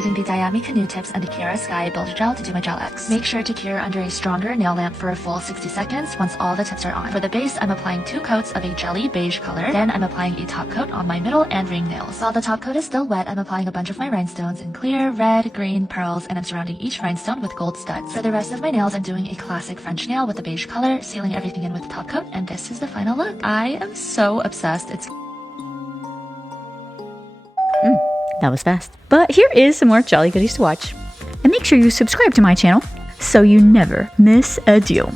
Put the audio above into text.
using the Diami Canoe Tips and the Kiara Sky Builder Gel to do my Gel X. Make sure to cure under a stronger nail lamp for a full 60 seconds once all the tips are on. For the base, I'm applying 2 coats of a jelly beige color. Then I'm applying a top coat on my middle and ring nails. While the top coat is still wet, I'm applying a bunch of my rhinestones in clear, red, green, pearls, and I'm surrounding each rhinestone with gold studs. For the rest of my nails, I'm doing a classic French nail with a beige color, sealing everything in with the top coat, and this is the final look. I am so obsessed. That was fast. But here is some more Jolly Goodies to watch. And make sure you subscribe to my channel so you never miss a deal.